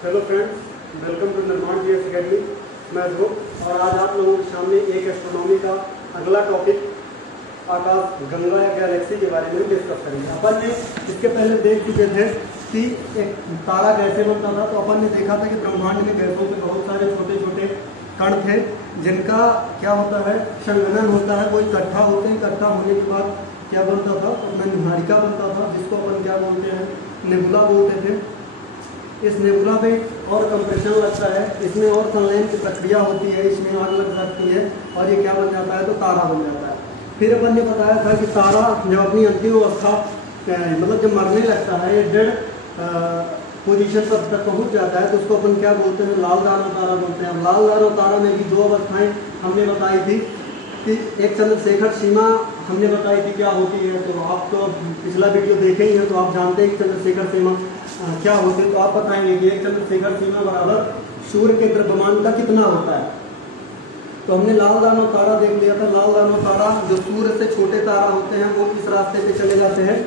Hello friends, welcome to निर्माण GS academy. मैं ध्रुव और आज आप लोगों के सामने एक एस्ट्रोनॉमी का अगला टॉपिक आकाश गंगा या गैलेक्सी के बारे में डिस्कस करेंगे। अपन ने इसके पहले देख चुके थे कि एक तारा कैसे बनता था। तो अपन ने देखा था कि ब्रह्मांड में गैसों के बहुत सारे छोटे छोटे कण थे जिनका क्या होता है, संघनन होता है। वो इकट्ठा होते हैं, इकट्ठा होने के बाद क्या बनता था, अपना निहारिका बनता था, जिसको अपन क्या बोलते हैं, नेबुला बोलते थे। इस नेबुला में और कंप्रेशन लगता है, इसमें और संलयन की प्रक्रिया होती है, इसमें आग लग जाती है और ये क्या बन जाता है, तो तारा बन जाता है। फिर अपन ने बताया था कि तारा जब अपनी अंतिम अवस्था मतलब जब मरने लगता है, ये डेड पोजीशन पर तक पहुंच जाता है, तो उसको अपन क्या बोलते हैं, लाल दानो तारा बोलते हैं। लाल दानो तारा में भी दो अवस्थाएं हमने बताई थी कि एक चंद्रशेखर सीमा हमने बताई थी क्या होती है। तो आप तो पिछला वीडियो देखे ही हैं, तो आप जानते हैं कि चंद्रशेखर सीमा क्या होती है। तो आप बताएंगे कि एक चंद्रशेखर सीमा बराबर सूर्य के द्रव्यमान का कितना होता है। तो हमने लाल दानो तारा देख लिया था। लाल दानो तारा जो सूर्य से छोटे तारा होते हैं वो इस रास्ते पे चले जाते हैं,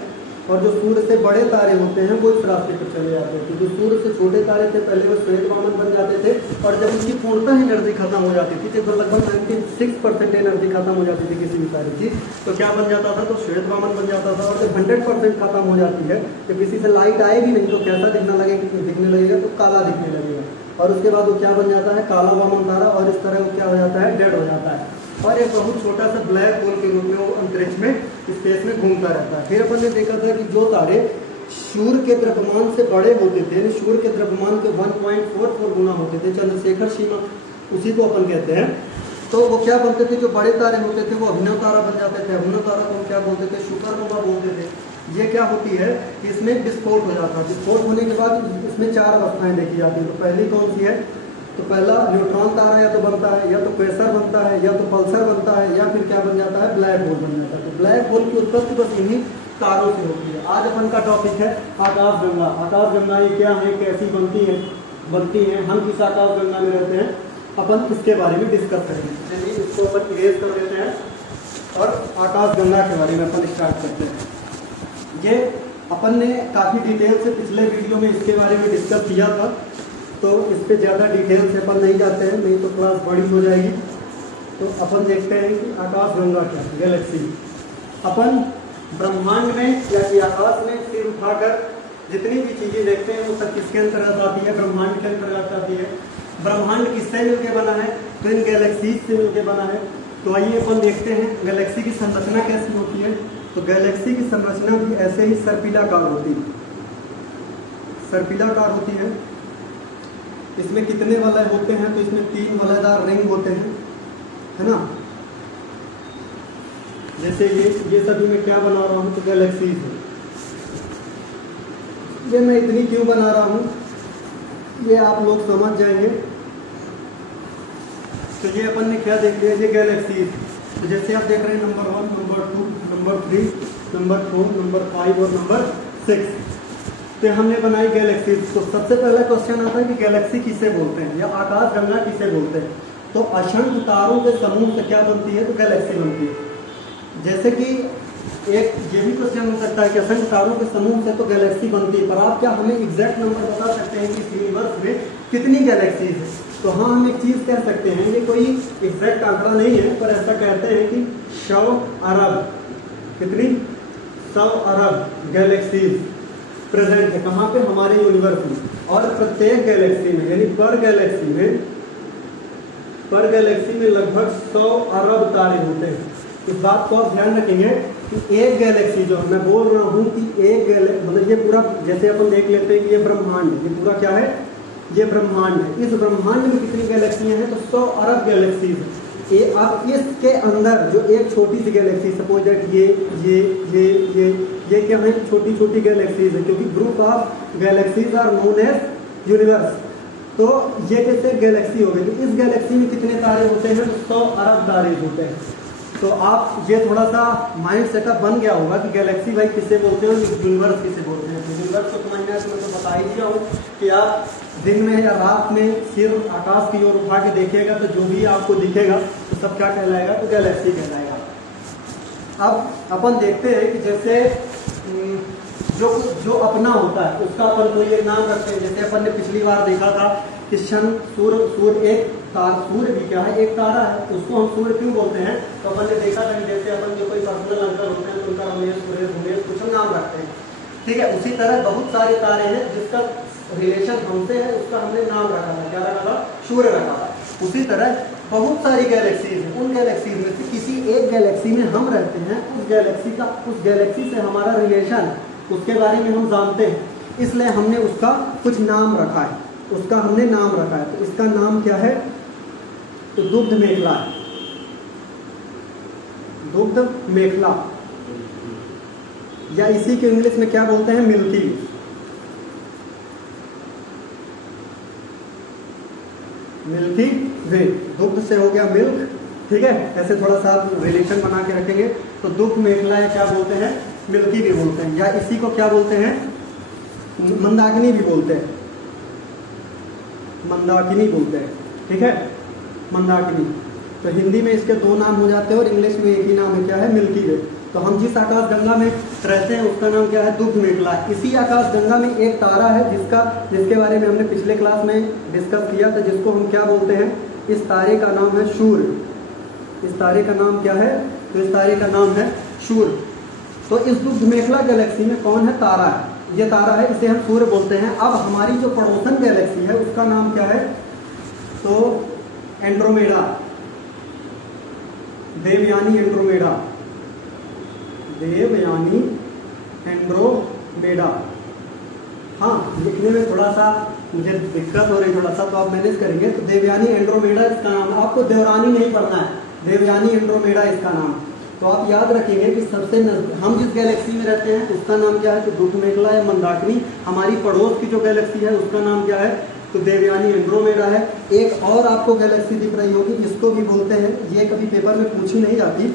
और जो सूर्य से बड़े तारे होते हैं वो इस रास्ते पर चले जाते हैं। तो जो सूर्य से छोटे तारे थे पहले वो श्वेत वामन बन जाते थे, और जब उनकी पूर्णतः एनर्जी खत्म हो जाती थी, तो लगभग 96% एनर्जी खत्म हो जाती थी किसी भी तारे की, तो क्या बन जाता था, तो श्वेत वामन बन जाता था। और जब 100% खत्म हो जाती है, जब किसी से लाइट आएगी नहीं तो कैसा दिखने लगेगा, तो काला दिखने लगेगा। और उसके बाद वो क्या बन जाता है, काला वामन तारा, और इस तरह वो क्या हो जाता है, डेड हो जाता है। और एक बहुत छोटा सा ब्लैक होल के रूप में वो अंतरिक्ष में, स्पेस में घूमता रहता है। फिर अपन ने देखा था कि जो तारे सूर्य के द्रव्यमान से बड़े होते थे, सूर्य के द्रव्यमान के 1.44 गुना होते थे, चंद्रशेखर सीमा उसी को अपन कहते हैं, तो वो क्या बनते थे, जो बड़े तारे होते थे वो अभिनव तारा बन जाते थे। अभिनव तारा को हम क्या बोलते थे, सुपरनोवा बोलते थे। ये क्या होती है, इसमें विस्फोट हो जाता है। विस्फोट होने के बाद इसमें चार अवस्थाएं देखी जाती है। तो पहली कौन सी है, तो पहला न्यूट्रॉन तारा या तो बनता है, या तो क्वेसर बनता है, या तो पल्सर बनता है, या फिर क्या बन जाता है, ब्लैक होल बन जाता है। तो ब्लैक होल की उत्पत्ति बस इन्हीं तारों से होती है। आज अपन का टॉपिक है आकाश गंगा। आकाश गंगा ये क्या है, कैसी बनती है, हम किस आकाश गंगा में रहते हैं, अपन इसके बारे में डिस्कस करेंगे। चलिए इसको अपन इरेज कर देते हैं और आकाश गंगा के बारे में अपन स्टार्ट करते हैं। ये अपन ने काफ़ी डिटेल से पिछले वीडियो में इसके बारे में डिस्कस किया था, तो इस पर ज़्यादा डिटेल से अपन नहीं जाते हैं, नहीं तो क्लास बड़ी हो जाएगी। तो अपन देखते हैं कि आकाश गंगा क्या है, गैलेक्सी। अपन ब्रह्मांड में या कि आकाश में सिर उठाकर जितनी भी चीज़ें देखते हैं वो सब किसके अंतर्गत आती है, ब्रह्मांड के अंतर्गत आती है। ब्रह्मांड किससे मिलकर बना है, तो इन गैलेक्सीज से मिलकर बना है। तो आइए अपन देखते हैं गैलेक्सी की संरचना कैसी होती है। तो गैलेक्सी की संरचना भी ऐसे ही सर्पिलाकार होती है, सर्पिलाकार होती है। इसमें कितने वलय होते हैं, तो इसमें 3 वलयदार रिंग होते हैं, है ना। जैसे ये सभी मैं क्या बना रहा हूँ, तो गैलेक्सीज है। ये मैं इतनी क्यों बना रहा हूँ, ये आप लोग समझ जाएंगे। तो ये अपन ने क्या देख लिया, ये गैलेक्सीज। तो जैसे आप देख रहे हैं number 1, number 2, number 3, number 4, number 5 और नंबर 6, तो हमने बनाई गैलेक्सी। तो सबसे पहला क्वेश्चन आता है कि गैलेक्सी किसे बोलते हैं, या आकाश गंगा किसे बोलते हैं। तो असंख्य तारों के समूह से क्या बनती है, तो गैलेक्सी बनती है। जैसे कि एक ये भी क्वेश्चन हो सकता है कि असंख्य तारों के समूह से तो गैलेक्सी बनती है, पर आप क्या हमें एग्जैक्ट नंबर बता सकते हैं कि इस यूनिवर्स में कितनी गैलेक्सीज है। तो हाँ, हम एक चीज़ कह सकते हैं, ये कोई एग्जैक्ट आंकड़ा नहीं है, पर ऐसा कहते हैं कि 100 अरब, कितनी 100 अरब गैलेक्सीज प्रेजेंट है। कहाँ पे, हमारे यूनिवर्स में। और प्रत्येक गैलेक्सी में, यानी पर गैलेक्सी में लगभग 100 अरब तारे होते हैं। इस बात को आप ध्यान रखेंगे कि एक गैलेक्सी, जो मैं बोल रहा हूँ कि एक गैलेक्सी मतलब ये पूरा, जैसे अपन देख लेते हैं कि ये ब्रह्मांड है, ये पूरा क्या है, ये ब्रह्मांड है। इस ब्रह्मांड में कितनी गैलेक्सियाँ हैं, तो 100 अरब गैलेक्सीज है। अब इसके अंदर जो एक छोटी सी गैलेक्सी, सपोज दैट ये क्या है, छोटी छोटी गैलेक्सीज है, क्योंकि group of galaxies are known as universe. तो ये जैसे गैलेक्सी हो गई, तो इस गैलेक्सी में कितने तारे होते हैं, तो 100 अरब तारे होते हैं। तो आप ये थोड़ा सा माइंड सेटअप बन गया होगा कि गैलेक्सी भाई किसे बोलते हैं, यूनिवर्स किसे बोलते हैं। तो यूनिवर्स को समझना है तो मैं तो बता ही दिया हूँ कि आप दिन में या रात में सिर्फ आकाश की ओर उठा के देखिएगा, तो जो भी आपको दिखेगा तो सब क्या कहलाएगा, तो गैलेक्सी कहलाएगा। अब अपन देखते हैं कि जैसे जो अपना होता है उसका अपन कोई एक नाम रखते हैं। जैसे अपन ने पिछली बार देखा था कि सूर्य एक तारा, सूर्य भी क्या है, एक तारा है, उसको हम सूर्य क्यों बोलते हैं। तो अपन ने देखा था कि जैसे अपन जो कोई पर्सनल अंकल होते हैं तो उनका रमेश, सुरेश, उमेश कुछ हम नाम रखते हैं, ठीक है। उसी तरह बहुत सारे तारे हैं जिसका रिलेशन हमसे है, उसका हमने नाम रखा था, क्या रखा था, सूर्य रखा था। उसी तरह बहुत सारी गैलेक्सीज हैं, उन गैलेक्सीज में से किसी एक गैलेक्सी में हम रहते हैं, उस गैलेक्सी से हमारा रिलेशन, उसके बारे में हम जानते हैं, इसलिए हमने उसका कुछ नाम रखा है, उसका हमने नाम रखा है। तो इसका नाम क्या है, तो दुग्ध मेखला है, दुग्ध मेखला, या इसी के इंग्लिश में क्या बोलते हैं, मिल्की, मिल्की वे। दुग्ध से हो गया मिल्क, ठीक है, ऐसे थोड़ा सा रिलेशन बना के रखेंगे। तो दुग्ध मेखला है, क्या बोलते हैं, मिल्की भी बोलते हैं, या इसी को क्या बोलते हैं, मंदाकिनी भी बोलते हैं, मंदाकिनी बोलते हैं, ठीक है, मंदाकिनी। तो हिंदी में इसके दो नाम हो जाते हैं और इंग्लिश में एक ही नाम है, क्या है, मिल्की वे। तो हम जिस आकाश गंगा में रहते हैं उसका नाम क्या है, दुग्ध मेखला। इसी आकाश गंगा में एक तारा है जिसके बारे में हमने पिछले क्लास में डिस्कस किया था, जिसको हम क्या बोलते हैं, इस तारे का नाम है सूर्य। इस तारे का नाम क्या है, तो इस तारे का नाम है सूर्य। तो इस दुग्ध मेखला गैलेक्सी में कौन है, तारा है, ये तारा है, इसे हम सूर्य बोलते हैं। अब हमारी जो पड़ोसन गैलेक्सी है उसका नाम क्या है, तो Andromeda, Devayani Andromeda, Devayani Andromeda. हाँ, लिखने में थोड़ा सा मुझे दिक्कत हो रही, थोड़ा सा, तो आप मैनेज करेंगे। तो देवयानी एंड्रोमेडा इसका नाम, आपको देवरानी नहीं पढ़ना है, देवयानी एंड्रोमेडा इसका नाम। तो आप याद रखेंगे कि सबसे हम जिस गैलेक्सी में रहते हैं उसका नाम क्या है, तो दुग्ध मेखला या मंदाकिनी। हमारी पड़ोस की जो गैलेक्सी है उसका नाम क्या है, तो देवयानी एंड्रोमेडा है। एक और आपको गैलेक्सी दिख रही होगी, इसको भी बोलते हैं, ये कभी पेपर में पूछी नहीं जाती,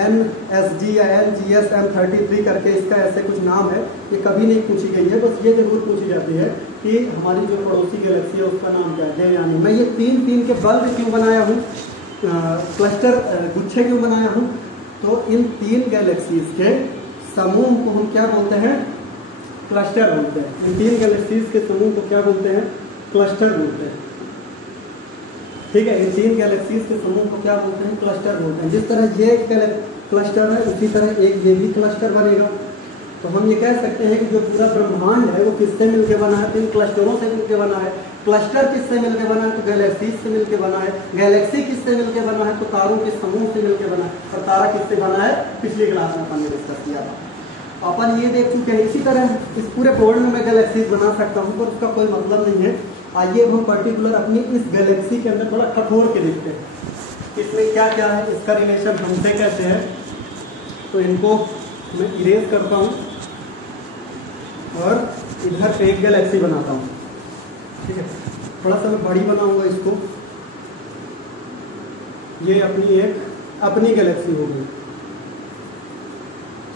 NSG या NGS M33 करके इसका ऐसे कुछ नाम है, ये कभी नहीं पूछी गई है, बस ये जरूर पूछी जाती है कि हमारी जो पड़ोसी गैलेक्सी है उसका नाम क्या है, देवयानी। मैं ये तीन के बल्ब क्यों बनाया हूँ, क्लस्टर गुच्छे क्यों बनाया हूँ, तो इन तीन गैलेक्सीज के समूह को हम क्या बोलते हैं, क्लस्टर बोलते हैं। इन तीन गैलेक्सीज के समूह को क्या बोलते हैं, क्लस्टर बोलते हैं, ठीक है। इन तीन गैलेक्सीज के समूह को क्या बोलते हैं, क्लस्टर बोलते हैं। जिस तरह ये क्लस्टर है उसी तरह एक ये भी क्लस्टर बनेगा। तो हम ये कह सकते हैं कि जो पूरा ब्रह्मांड है वो किससे मिलकर बना है, तीन क्लस्टरों से मिलकर बना है। क्लस्टर किससे मिलकर बना है, तो गैलेक्सीज से मिलकर बना है। गैलेक्सी किससे मिलकर बना है, तो तारों के समूह से मिलकर बना है। और तारा किससे बना है, पिछली क्लास में अपन ने डिस्कस किया था, अपन ये देख चुके हैं। इसी तरह इस पूरे वर्ल्ड में मैं गैलेक्सीज बना सकता हूँ, पर उसका कोई मतलब नहीं है। आइए हम पर्टिकुलर अपनी इस गैलेक्सी के अंदर थोड़ा खटोर के देखते हैं, इसमें क्या क्या है, इसका रिलेशन हमसे कैसे है। तो इनको मैं इरेज करता हूँ और इधर पे एक गैलेक्सी बनाता हूँ, ठीक है। थोड़ा सा मैं बड़ी बनाऊंगा इसको, ये अपनी गैलेक्सी होगी,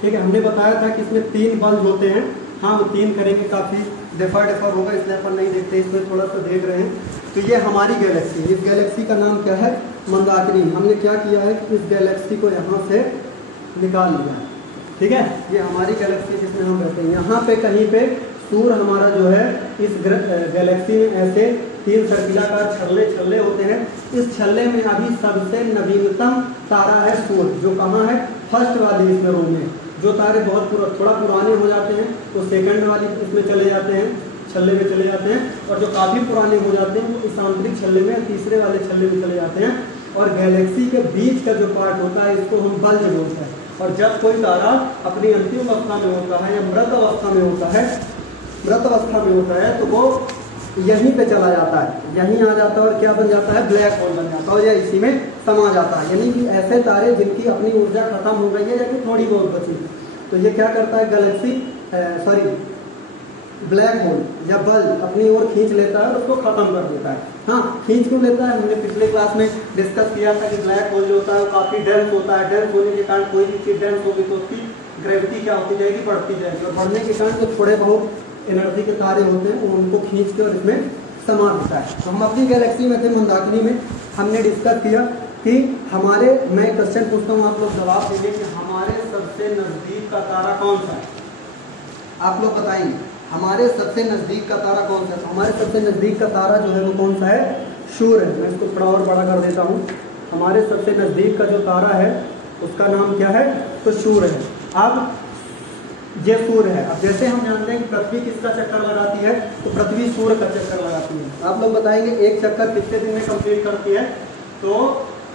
ठीक है। हमने बताया था कि इसमें 3 बल्ब होते हैं, हाँ वो 3 करेंगे, काफ़ी डिफर होगा इसलिए अपन नहीं देखते, इसमें थोड़ा सा देख रहे हैं। तो ये हमारी गैलेक्सी, इस गैलेक्सी का नाम क्या है, मंदाकिनी। हमने क्या किया है कि इस गैलेक्सी को यहाँ से निकाल लिया है, ठीक है। ये हमारी गैलेक्सी जिसमें हम रहते हैं, यहाँ पे कहीं पे सूर्य हमारा जो है, इस गैलेक्सी में ऐसे 3 सर्किलाकार छल्ले होते हैं। इस छल्ले में अभी सबसे नवीनतम तारा है सूर्य, जो कहाँ है, फर्स्ट वाली इसमें रो में। जो तारे बहुत थोड़ा पुराने हो जाते हैं तो सेकंड वाली इसमें चले जाते हैं, छल्ले में चले जाते हैं, और जो काफ़ी पुराने हो जाते हैं वो इस आंतरिक छल्ले में, तीसरे वाले छल्ले में चले जाते हैं। और गैलेक्सी के बीच का जो पार्ट होता है इसको हम बल्ब बोलते हैं। और जब कोई तारा अपनी अंतिम अवस्था में होता है या मृत अवस्था में होता है तो वो यहीं पे चला जाता है, यहीं आ जाता है और क्या बन जाता है, ब्लैक होल बन जाता है, या इसी में समा जाता है। यानी कि ऐसे तारे जिनकी अपनी ऊर्जा खत्म हो गई है या कि थोड़ी बहुत बची, तो ये क्या करता है, गैलेक्सी ब्लैक होल या बल्ब अपनी ओर खींच लेता है और उसको खत्म कर देता है। हाँ, खींच क्यों लेता है, हमने पिछले क्लास में डिस्कस किया था कि ब्लैक होल जो होता है वो काफ़ी डेंस होता है। डेंस होने के कारण कोई भी चीज़ डेंस होगी तो उसकी ग्रेविटी क्या होती जाएगी, बढ़ती जाएगी, और बढ़ने के कारण जो थोड़े बहुत एनर्जी के तारे होते हैं वो उनको खींच के और इसमें समा देता है। तो हम अपनी गैलेक्सी में थे, मंदाकिनी में, हमने डिस्कस किया कि मैं क्वेश्चन पूछता हूँ, आप लोग जवाब देंगे कि हमारे सबसे नज़दीक का तारा कौन सा है। आप लोग बताएंगे हमारे सबसे नज़दीक का तारा कौन सा है। तो हमारे सबसे नज़दीक का तारा जो है वो कौन सा है, सूर्य है। मैं इसको थोड़ा और बड़ा कर देता हूँ। हमारे सबसे नज़दीक का जो तारा है उसका नाम क्या है, तो सूर्य है। अब ये सूर्य है। अब जैसे हम जानते हैं कि पृथ्वी किसका चक्कर लगाती है, तो पृथ्वी सूर्य का चक्कर लगाती है। आप लोग बताएंगे एक चक्कर कितने दिन में कंप्लीट करती है, तो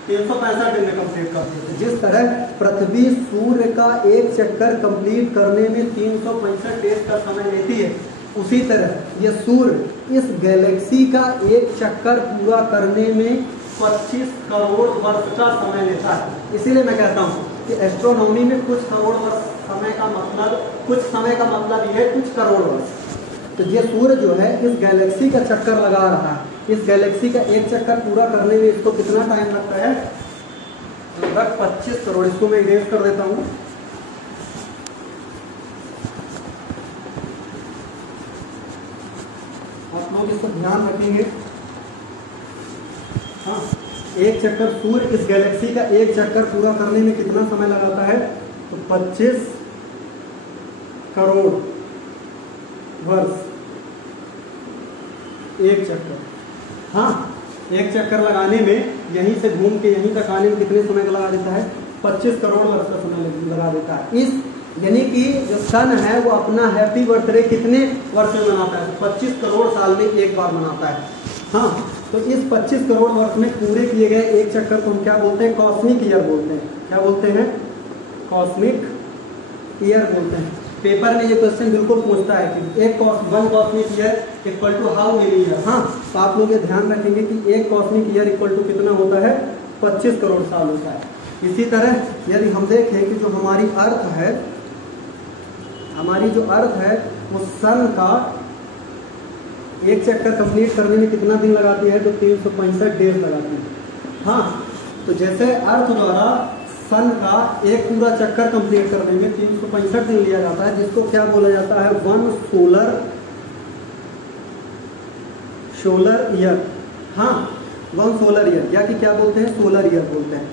365 दिन में कंप्लीट करती है। जिस तरह पृथ्वी सूर्य का एक चक्कर कंप्लीट करने में 365 डेज का समय लेती है, उसी तरह ये सूर्य इस गैलेक्सी का एक चक्कर पूरा करने में 25 करोड़ वर्ष का समय लेता है। इसीलिए मैं कहता हूँ कि एस्ट्रोनॉमी में कुछ करोड़ वर्ष समय का मतलब, कुछ समय का मतलब ये है कुछ करोड़ वर्ष। तो ये सूर्य जो है इस गैलेक्सी का चक्कर लगा रहा है। इस गैलेक्सी का एक चक्कर पूरा करने में इसको कितना टाइम लगता है, लगभग 25 करोड़। इसको मैं इरेज कर देता हूँ। आप लोग इसको ध्यान रखेंगे। हाँ, एक चक्कर सूर्य इस गैलेक्सी का एक चक्कर पूरा करने में कितना समय लगाता है, तो 25 करोड़ वर्ष एक चक्कर। हाँ, एक चक्कर लगाने में यहीं से घूम के यहीं तक आने में कितने समय का लगा देता है, 25 करोड़ वर्ष का समय लगा देता है। इस यानी कि जो सन है वो अपना हैप्पी बर्थडे कितने वर्ष में मनाता है, 25 करोड़ साल में एक बार मनाता है। हाँ, तो इस 25 करोड़ वर्ष में पूरे किए गए एक चक्कर को हम क्या बोलते हैं, कॉस्मिक ईयर बोलते हैं। क्या बोलते हैं, कॉस्मिक ईयर बोलते हैं। पेपर में ये क्वेश्चन बिल्कुल पूछता है कि one cosmic year equal to how many year. हाँ, तो आप लोग ये ध्यान रखेंगे कि एक कॉस्मिक ईयर इक्वल टू कितना होता है, 25 करोड़ साल होता है। इसी तरह यदि हम देखें कि जो हमारी अर्थ है, हमारी जो अर्थ है वो सन का एक चक्कर कंप्लीट करने में कितना दिन लगाती है, तो 365 डेज लगाती है। हाँ, तो जैसे अर्थ द्वारा सन का एक पूरा चक्कर कंप्लीट करने में 365 दिन लिया जाता है, जिसको क्या बोला जाता है, वन सोलर ईयर। हाँ, वन सोलर ईयर, या कि क्या बोलते हैं, सोलर ईयर बोलते हैं।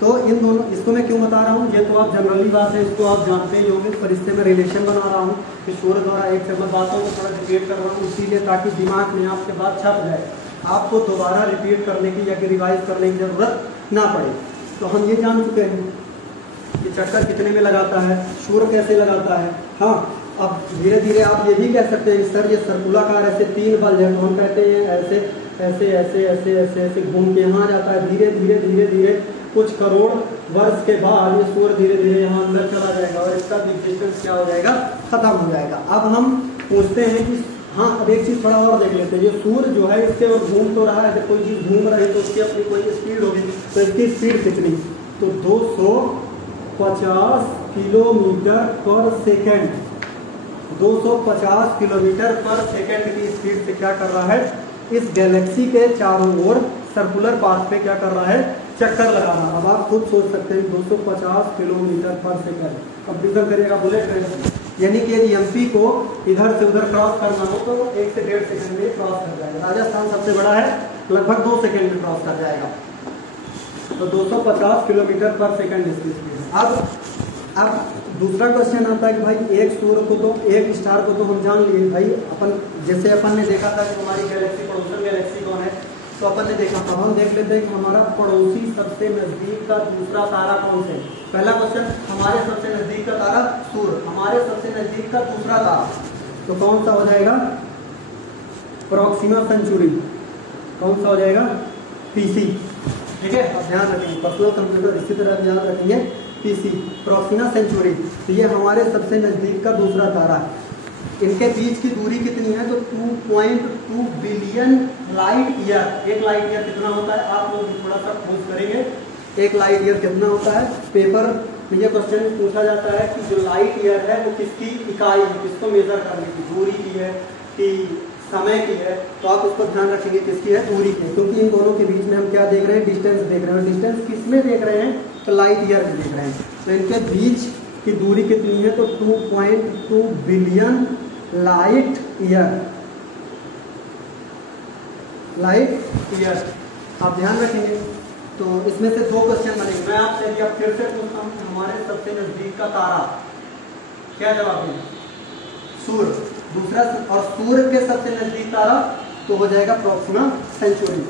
तो इन दोनों, इसको मैं क्यों बता रहा हूँ, ये तो आप जनरली बात है, इसको आप जानते ही होंगे, पर इससे मैं रिलेशन बना रहा हूँ कि सूर्य द्वारा एक चक्कर बातों को थोड़ा रिपीट कर रहा हूँ, इसीलिए ताकि दिमाग में आपके बात छप जाए, आपको दोबारा रिपीट करने की या कि रिवाइज करने की जरूरत ना पड़े। तो हम ये जान चुके हैं कि चक्कर कितने में लगाता है, सूर्य कैसे लगाता है। हाँ, अब धीरे धीरे आप ये भी कह सकते हैं सर ये सर्कुलाकार ऐसे 3 बल्ब है, तो हम कहते हैं ऐसे ऐसे ऐसे ऐसे ऐसे ऐसे घूम के यहाँ जाता है। धीरे धीरे धीरे धीरे कुछ करोड़ वर्ष के बाद ये सूर्य धीरे धीरे यहाँ अंदर चला जाएगा और इसका डिस्टेंस क्या हो जाएगा, खत्म हो जाएगा। अब हम पूछते हैं कि हाँ, अब एक चीज़ थोड़ा और देख लेते हैं। ये सूर्य जो है इससे और घूम तो रहा है, अगर कोई चीज़ घूम रही है तो उसकी अपनी कोई स्पीड होगी, तो इसकी स्पीड कितनी, तो 250 किलोमीटर पर सेकेंड। 250 किलोमीटर पर सेकेंड की स्पीड से क्या कर रहा है, इस गैलेक्सी के चारों ओर सर्कुलर पाथ पे क्या कर रहा है, चक्कर लगा रहा है। अब आप खुद सोच सकते हैं 250 किलोमीटर पर सेकेंड, कंप्यूटर करेगा बुलेट ट्रेन, यानी कि यदि एमपी को इधर से उधर क्रॉस करना हो तो 1 से 1.5 सेकंड में क्रॉस कर जाएगा। राजस्थान सबसे बड़ा है, लगभग 2 सेकंड में क्रॉस कर जाएगा। तो 250 किलोमीटर पर सेकंड इसकी स्पीड है। अब दूसरा क्वेश्चन आता है कि भाई एक सूर्य को तो, एक स्टार को तो हम जान लिए भाई, अपन जैसे अपन ने देखा था कि हमारी गैलेक्सी पड़ोसन गैलेक्सी कौन है, तो अपन ने देखा था। हम देख लेते हैं कि हमारा पड़ोसी सबसे नजदीक का दूसरा तारा कौन से। पहला क्वेश्चन, हमारे सबसे नजदीक का तारा सूर्य, हमारे सबसे नजदीक का दूसरा तारा तो कौन सा हो जाएगा, प्रॉक्सिमा सेंचुरी। कौन सा हो जाएगा, पीसी। ठीक है, अब ध्यान रखेंगे, पर्सनल कंप्यूटर इसी तरह ध्यान रखेंगे, पीसी, प्रॉक्सिमा सेंचुरी। तो ये हमारे सबसे नजदीक का दूसरा तारा है। इनके बीच की दूरी कितनी है, तो 2.2 बिलियन लाइट ईयर। एक लाइट ईयर कितना होता है, आप लोग थोड़ा सा खोज करेंगे, एक लाइट ईयर कितना होता है। पेपर में ये क्वेश्चन पूछा जाता है कि जो लाइट ईयर है वो किसकी इकाई है, किसको मेजर करने की, दूरी की है कि समय की है। तो आप उसको ध्यान रखेंगे किसकी है, दूरी की, क्योंकि इन दोनों के बीच में हम क्या देख रहे हैं, डिस्टेंस देख रहे हैं। डिस्टेंस किस में देख रहे हैं, तो लाइट ईयर में देख रहे हैं। तो इनके बीच की दूरी कितनी है, तो 2.2 बिलियन लाइट ईयर। आप ध्यान रखेंगे। तो इसमें से 2 क्वेश्चन बनेंगे। मैं आपसे अब फिर से पूछता हूँ, हमारे सबसे नजदीक का तारा, क्या जवाब है, सूर्य, दूसरा और सूर्य के सबसे नजदीक तारा तो हो जाएगा प्रॉक्सिमा सेंचुरी।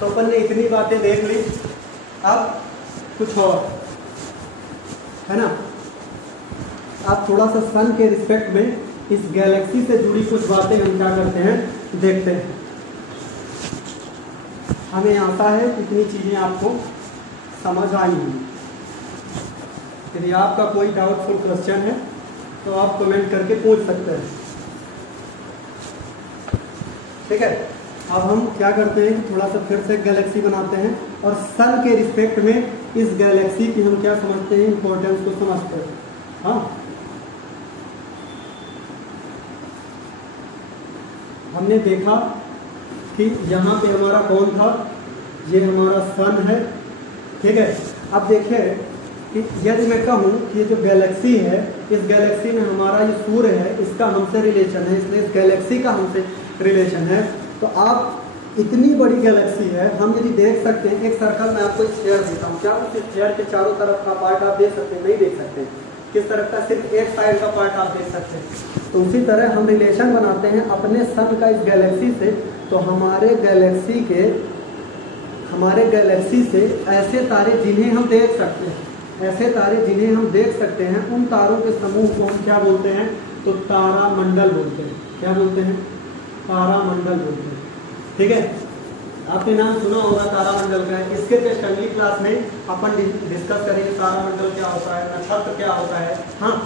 तो अपन ने इतनी बातें देख ली, अब कुछ और है ना, आप थोड़ा सा सन के रिस्पेक्ट में इस गैलेक्सी से जुड़ी कुछ बातें हम क्या करते हैं, देखते हैं। हमें आता है इतनी चीजें आपको समझ आई होंगी। यदि आपका कोई डाउटफुल क्वेश्चन है तो आप कमेंट करके पूछ सकते हैं, ठीक है। अब हम क्या करते हैं, थोड़ा सा फिर से गैलेक्सी बनाते हैं और सन के रिस्पेक्ट में इस गैलेक्सी की हम क्या समझते हैं, इंपॉर्टेंस को समझते हैं। हाँ, हमने देखा कि यहाँ पे हमारा कौन था, ये हमारा सन है, ठीक है। अब देखिए कि यदि मैं कहूँ कि ये जो गैलेक्सी है, इस गैलेक्सी में हमारा ये सूर्य है, इसका हमसे रिलेशन है, इसलिए इस गैलेक्सी का हमसे रिलेशन है। तो आप इतनी बड़ी गैलेक्सी है, हम यदि देख सकते हैं, एक सर्कल में आपको एक स्फीयर देता हूँ, क्या उस स्फीयर के चारों तरफ का पार्ट आप देख सकते हैं? नहीं देख सकते। किस तरफ का? सिर्फ एक साइड का पार्ट आप देख सकते हैं। तो उसी तरह हम रिलेशन बनाते हैं अपने सन का इस गैलेक्सी से। तो हमारे गैलेक्सी से ऐसे तारे जिन्हें हम देख सकते हैं, ऐसे तारे जिन्हें हम देख सकते हैं, उन तारों के समूह को हम क्या बोलते हैं? तो तारामंडल बोलते हैं। क्या बोलते हैं? तारामंडल बोलते हैं, ठीक है। आपने नाम सुना होगा तारामंडल का। इसके जस्ट अगली क्लास में अपन डिस्कस करेंगे तारामंडल क्या होता है, नक्षत्र क्या होता है। हाँ,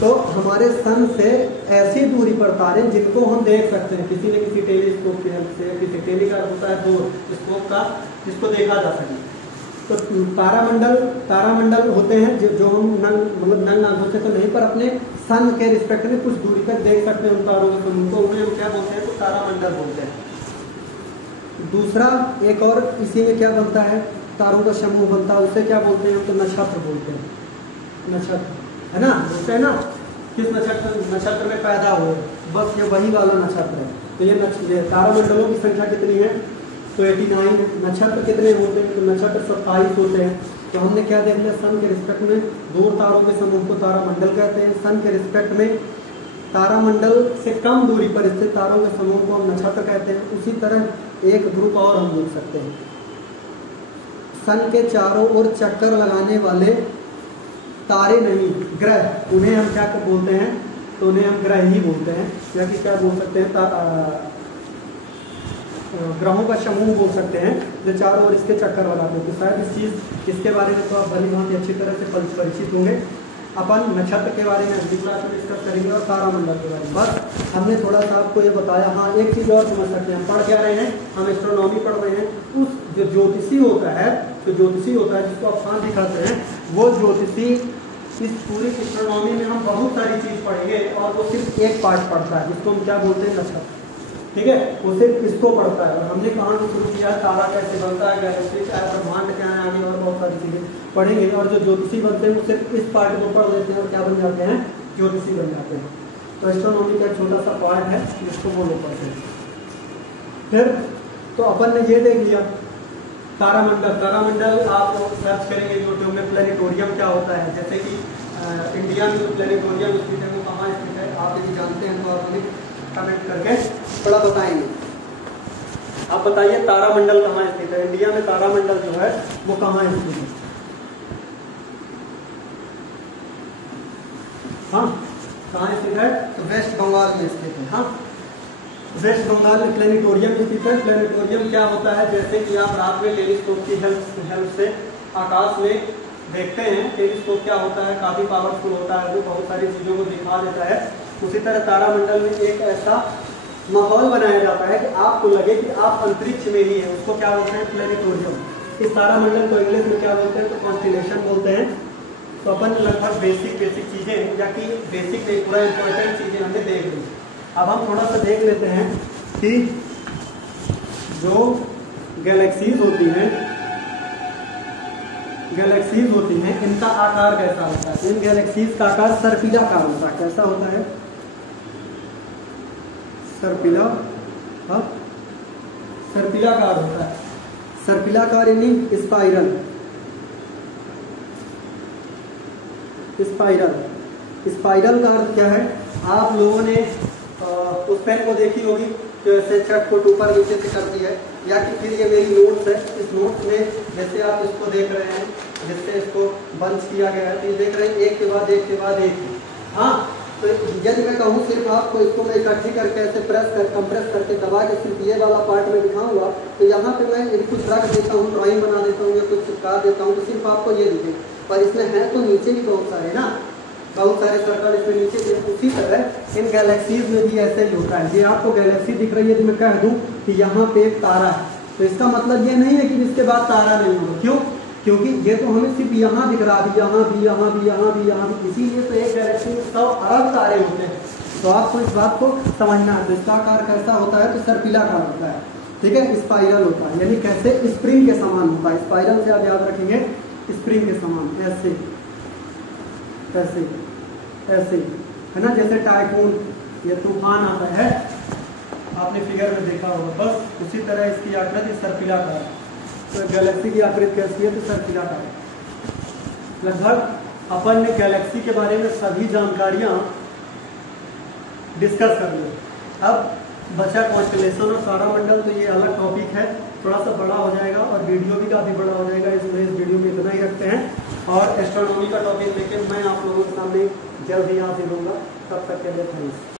तो हमारे सन से ऐसी दूरी पर तारे जिनको हम देख सकते हैं किसी न किसी टेलीस्कोप की हेल्प से, किसी टेलीस्कोप होता है दूर स्कोप का, जिसको देखा जा सके। तो तारामंडल होते हैं जो हम नंग आंखों से तो नहीं, पर अपने सन के रिस्पेक्ट में कुछ दूरी तक देख सकते हैं उन तारों को, उनको उन्हें हम क्या बोलते हैं? तो तारामंडल बोलते हैं। दूसरा एक और इसी में क्या बनता है, तारों का समूह बनता है, उसे क्या बोलते हैं? हम तो नक्षत्र बोलते हैं। नक्षत्र है ना, बोलते हैं ना, किस नक्षत्र में पैदा हुए, बस ये वही वाला नक्षत्र है। तो ये तारामंडलों की संख्या कितनी है? तो 89। नक्षत्र कितने होते हैं? तो नक्षत्र 27 होते हैं। तो हमने क्या देख लिया, सन के रिस्पेक्ट में दूर तारों के समूह को तारामंडल कहते हैं, सन के रिस्पेक्ट में तारामंडल से कम दूरी पर स्थित तारों के समूह को हम नक्षत्र कहते हैं। उसी तरह एक ग्रुप और हम देख सकते हैं, सन के चारों ओर चक्कर लगाने वाले तारे नहीं, ग्रह, उन्हें हम क्या बोलते हैं? तो उन्हें हम ग्रह ही बोलते हैं, या कि क्या बोल सकते हैं? ग्रहों का समूह बोल सकते हैं जो चारों ओर इसके चक्कर लगाते हैं। तो शायद इसके बारे में तो आप भली भांति अच्छी तरह से परिचित होंगे। अपन नक्षत्र के बारे में अगली क्लास में डिस्कस करेंगे और तारामंडल के बारे में। बस हमने थोड़ा सा आपको ये बताया। हाँ, एक चीज़ और समझ सकते हैं, हम पढ़ क्या रहे हैं? हम एस्ट्रोनॉमी पढ़ रहे हैं। उस जो ज्योतिषी होता है जिसको आप चांद दिखाते हैं, वो ज्योतिषी इस पूरी एस्ट्रोनॉमी में हम बहुत सारी चीज़ पढ़ेंगे और वो सिर्फ एक पार्ट पढ़ता है, जिसको हम क्या बोलते हैं? नक्षत्र, ठीक है। वो सिर्फ इसको पढ़ता है। और हमने कहाँ से शुरू किया? तारा कैसे बनता है, गैलेक्सी क्या है, ब्रह्मांड क्या है, आगे और बहुत सारी चीज़ें पढ़ेंगे। और जो ज्योतिषी बनते हैं वो सिर्फ इस पार्ट को पढ़ लेते हैं और क्या बन जाते हैं? ज्योतिषी बन जाते हैं। तो एस्ट्रोनॉमी का छोटा सा पार्ट है जिसको वो लोग पढ़ते हैं। फिर तो अपन ने ये देख लिया तारामंडल आप सर्च करेंगे यूट्यूब में, प्लेनेटोरियम क्या होता है। जैसे कि इंडिया में जो प्लेनेटोरियम स्थित है वो कहाँ स्थित है, आप यदि जानते हैं तो आप मुझे कमेंट करके थोड़ा बताएंगे। आप बताइए तारामंडल कहाँ स्थित है, इंडिया में तारामंडल जो है वो कहाँ स्थित है? हाँ, कहाँ स्थित है? तो वेस्ट बंगाल में स्थित है। हाँ, वेस्ट बंगाल में प्लेनेटोरियम स्थित है। प्लेनेटोरियम क्या होता है? जैसे कि आप रात में टेलीस्कोप की हेल्प से आकाश में देखते हैं। टेलीस्कोप क्या होता है? काफ़ी पावरफुल होता है, वो बहुत सारी चीज़ों को दिखा देता है। उसी तरह तारामंडल में एक ऐसा माहौल बनाया जाता है कि आपको लगे कि आप अंतरिक्ष में ही हैं, उसको क्या बोलते हैं? प्लेनेटोरियम। इस तारामंडल को इंग्लिश में क्या बोलते हैं? तो कॉन्स्टेलेशन बोलते हैं। तो अपन लगभग बेसिक चीज़ें, या कि बेसिक नहीं, पूरा इंपॉर्टेंट चीज़ें हमने देख ली। अब हम थोड़ा सा देख लेते हैं कि जो गैलेक्सीज होती हैं इनका आकार कैसा होता है। इन गैलेक्सीज का आकार सर्पिलाकार होता है। कैसा होता है? सर्पिलाकार होता है। सर्पिलाकार यानी स्पाइरल। स्पाइरल का अर्थ क्या है? आप लोगों ने उस पेन को देखी होगी जो ऐसे छठ फुट ऊपर नीचे से करती है, या कि फिर ये मेरी नोट्स है, इस नोट्स में जैसे आप इसको देख रहे हैं, जिससे इसको बंच किया गया है, तो ये देख रहे हैं एक के बाद एक के बाद एक। हाँ, तो यदि मैं कहूँ सिर्फ आपको इसको मैं इकट्ठी करके ऐसे कंप्रेस करके दबा के सिर्फ ये वाला पार्ट में दिखाऊंगा, तो यहाँ पे मैं कुछ रख देता हूँ, ड्राइंग बना देता हूँ या कुछ चिपका देता हूँ, तो सिर्फ आपको ये दिखे, पर इसमें है तो नीचे भी बहुत सारे ना, बहुत सारे सर्कल इसमें नीचे भी। उसी तरह इन गैलेक्सीज में भी ऐसे ही होता है। ये आपको गैलेक्सी दिख रही है तो मैं कह दूं कि यहाँ पे एक तारा है, तो इसका मतलब ये नहीं है कि इसके बाद तारा नहीं होगा। क्यों? क्योंकि ये तो हमें सिर्फ यहाँ दिख रहा है, यहाँ भी, यहाँ भी, यहाँ भी, यहाँ भी, इसीलिए तो एक गैलेक्सी में 100 अरब तारे होते हैं। तो आपको इस बात को समझना है। तो इसका आकार कैसा होता है? तो सर्पिलाकार होता है, ठीक है, स्पाइरल होता है, यानी कैसे स्प्रिंग के समान होता है। स्पाइरल से आप याद रखेंगे स्प्रिंग के समान, ऐसे ऐसे ऐसे, है ना, जैसे टाइफून, ये तूफान आता है, आपने फिगर में देखा होगा, बस उसी तरह इसकी आकृति सर्पिलाकार। तो गैलेक्सी की आकृति कैसी है? तो सर्पिलाकार। लगभग अपन ने गैलेक्सी के बारे में सभी जानकारियां डिस्कस कर ली। अब बचा कॉन्स्टेलेशन और तारामंडल, तो ये अलग टॉपिक है, थोड़ा सा बड़ा हो जाएगा और वीडियो भी काफ़ी बड़ा हो जाएगा, इसलिए इस वीडियो में इतना ही रखते हैं। और एस्ट्रोनॉमी का टॉपिक लेके मैं आप लोगों के सामने जल्द ही हाजिर होऊंगा। तब तक के लिए थैंक्स।